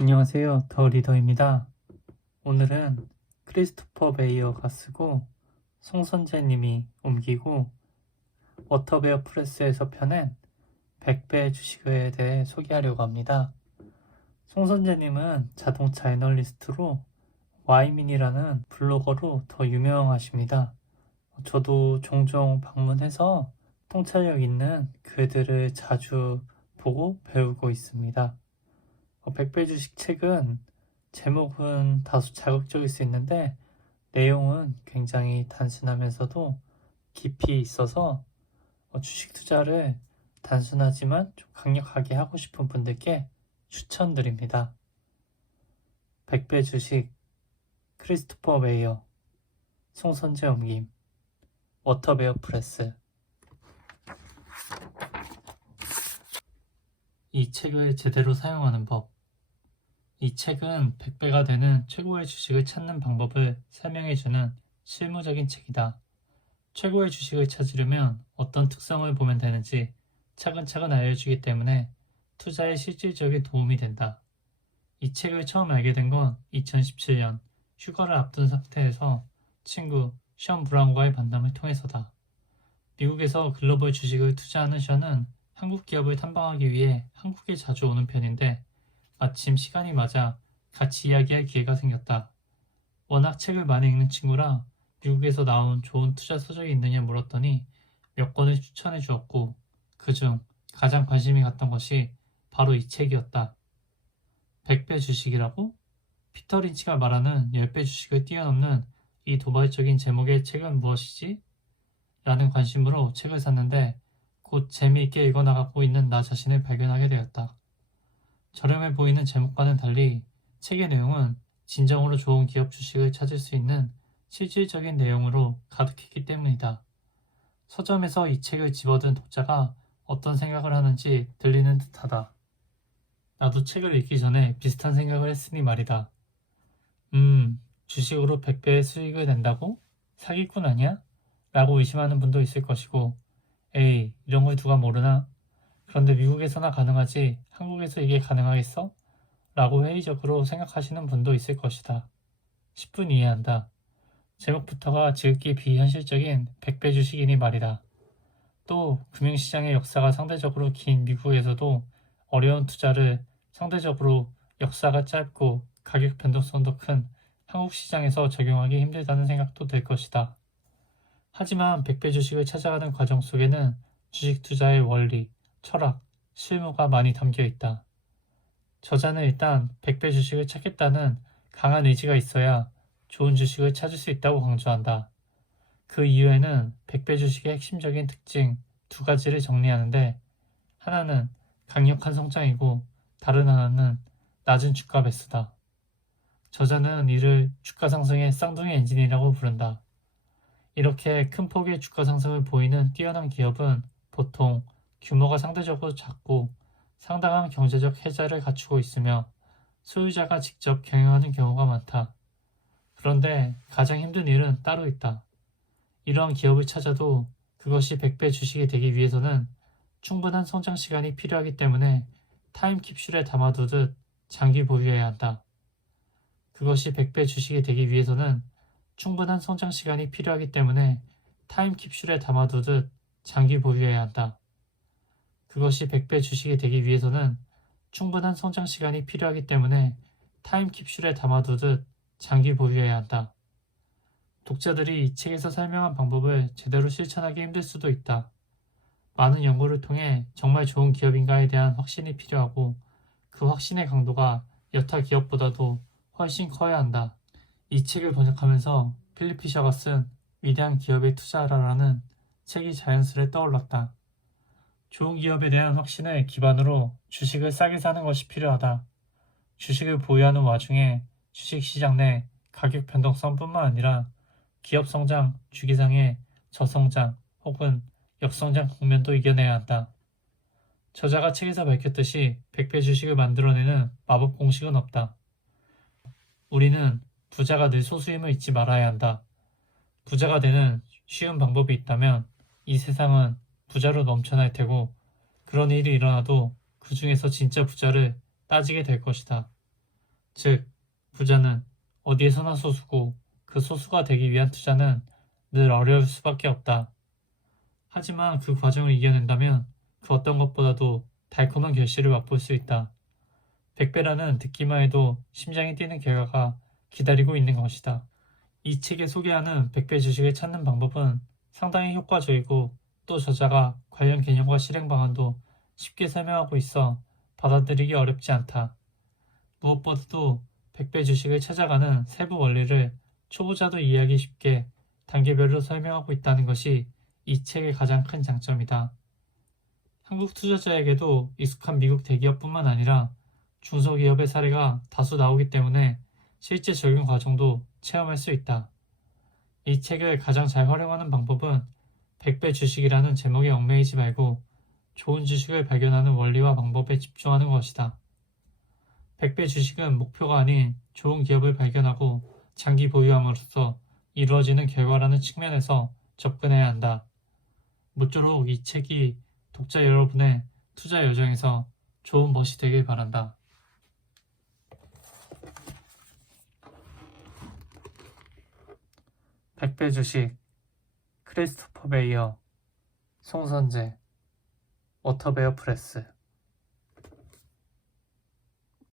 안녕하세요. 더 리더입니다. 오늘은 크리스토퍼 베이어가 쓰고 송선재님이 옮기고 워터베어 프레스에서 펴낸 100배 주식에 대해 소개하려고 합니다. 송선재님은 자동차 애널리스트로 와이민이라는 블로거로 더 유명하십니다. 저도 종종 방문해서 통찰력 있는 글들을 자주 보고 배우고 있습니다. 100배 주식 책은 제목은 다소 자극적일 수 있는데 내용은 굉장히 단순하면서도 깊이 있어서 주식 투자를 단순하지만 좀 강력하게 하고 싶은 분들께 추천드립니다. 100배 주식 크리스토퍼 베이어 송선재 옮김 워터베어 프레스. 이 책을 제대로 사용하는 법. 이 책은 100배가 되는 최고의 주식을 찾는 방법을 설명해주는 실무적인 책이다. 최고의 주식을 찾으려면 어떤 특성을 보면 되는지 차근차근 알려주기 때문에 투자에 실질적인 도움이 된다. 이 책을 처음 알게 된 건 2017년 휴가를 앞둔 상태에서 친구 션 브라운과의 만남을 통해서다. 미국에서 글로벌 주식을 투자하는 션은 한국 기업을 탐방하기 위해 한국에 자주 오는 편인데 마침 시간이 맞아 같이 이야기할 기회가 생겼다. 워낙 책을 많이 읽는 친구라 미국에서 나온 좋은 투자 서적이 있느냐 물었더니 몇 권을 추천해 주었고 그중 가장 관심이 갔던 것이 바로 이 책이었다. 100배 주식이라고? 피터 린치가 말하는 10배 주식을 뛰어넘는 이 도발적인 제목의 책은 무엇이지? 라는 관심으로 책을 샀는데 곧 재미있게 읽어나가고 있는 나 자신을 발견하게 되었다. 저렴해 보이는 제목과는 달리 책의 내용은 진정으로 좋은 기업 주식을 찾을 수 있는 실질적인 내용으로 가득했기 때문이다. 서점에서 이 책을 집어든 독자가 어떤 생각을 하는지 들리는 듯하다. 나도 책을 읽기 전에 비슷한 생각을 했으니 말이다. 주식으로 100배의 수익을 낸다고? 사기꾼 아니야? 라고 의심하는 분도 있을 것이고 에이, 이런 걸 누가 모르나? 그런데 미국에서나 가능하지 한국에서 이게 가능하겠어? 라고 회의적으로 생각하시는 분도 있을 것이다. 10분 이해한다. 제목부터가 지극히 비현실적인 100배 주식이니 말이다. 또 금융시장의 역사가 상대적으로 긴 미국에서도 어려운 투자를 상대적으로 역사가 짧고 가격 변동성도 큰 한국 시장에서 적용하기 힘들다는 생각도 들 것이다. 하지만 100배 주식을 찾아가는 과정 속에는 주식 투자의 원리, 철학, 실무가 많이 담겨 있다. 저자는 일단 100배 주식을 찾겠다는 강한 의지가 있어야 좋은 주식을 찾을 수 있다고 강조한다. 그 이유에는 100배 주식의 핵심적인 특징 두 가지를 정리하는데 하나는 강력한 성장이고 다른 하나는 낮은 주가 배수다. 저자는 이를 주가 상승의 쌍둥이 엔진이라고 부른다. 이렇게 큰 폭의 주가 상승을 보이는 뛰어난 기업은 보통 규모가 상대적으로 작고 상당한 경제적 해자를 갖추고 있으며 소유자가 직접 경영하는 경우가 많다. 그런데 가장 힘든 일은 따로 있다. 이러한 기업을 찾아도 그것이 100배 주식이 되기 위해서는 충분한 성장 시간이 필요하기 때문에 타임캡슐에 담아두듯 장기 보유해야 한다. 그것이 100배 주식이 되기 위해서는 충분한 성장 시간이 필요하기 때문에 타임캡슐에 담아두듯 장기 보유해야 한다. 그것이 100배 주식이 되기 위해서는 충분한 성장 시간이 필요하기 때문에 타임캡슐에 담아두듯 장기 보유해야 한다. 독자들이 이 책에서 설명한 방법을 제대로 실천하기 힘들 수도 있다. 많은 연구를 통해 정말 좋은 기업인가에 대한 확신이 필요하고 그 확신의 강도가 여타 기업보다도 훨씬 커야 한다. 이 책을 번역하면서 필립 피셔가 쓴 위대한 기업에 투자하라라는 책이 자연스레 떠올랐다. 좋은 기업에 대한 확신을 기반으로 주식을 싸게 사는 것이 필요하다. 주식을 보유하는 와중에 주식시장 내 가격 변동성뿐만 아니라 기업 성장 주기상의 저성장 혹은 역성장 국면도 이겨내야 한다. 저자가 책에서 밝혔듯이 100배 주식을 만들어내는 마법 공식은 없다. 우리는 부자가 늘 소수임을 잊지 말아야 한다. 부자가 되는 쉬운 방법이 있다면 이 세상은 부자로 넘쳐날 테고 그런 일이 일어나도 그 중에서 진짜 부자를 따지게 될 것이다. 즉, 부자는 어디에서나 소수고 그 소수가 되기 위한 투자는 늘 어려울 수밖에 없다. 하지만 그 과정을 이겨낸다면 그 어떤 것보다도 달콤한 결실을 맛볼 수 있다. 100배라는 듣기만 해도 심장이 뛰는 결과가 기다리고 있는 것이다. 이 책에 소개하는 100배 주식을 찾는 방법은 상당히 효과적이고 또 저자가 관련 개념과 실행 방안도 쉽게 설명하고 있어 받아들이기 어렵지 않다. 무엇보다도 100배 주식을 찾아가는 세부 원리를 초보자도 이해하기 쉽게 단계별로 설명하고 있다는 것이 이 책의 가장 큰 장점이다. 한국 투자자에게도 익숙한 미국 대기업뿐만 아니라 중소기업의 사례가 다수 나오기 때문에 실제 적용 과정도 체험할 수 있다. 이 책을 가장 잘 활용하는 방법은 100배 주식이라는 제목에 얽매이지 말고 좋은 주식을 발견하는 원리와 방법에 집중하는 것이다. 100배 주식은 목표가 아닌 좋은 기업을 발견하고 장기 보유함으로써 이루어지는 결과라는 측면에서 접근해야 한다. 모쪼록 이 책이 독자 여러분의 투자 여정에서 좋은 멋이 되길 바란다. 100배 주식, 크리스토퍼 베이어, 송선재, 워터베어 프레스.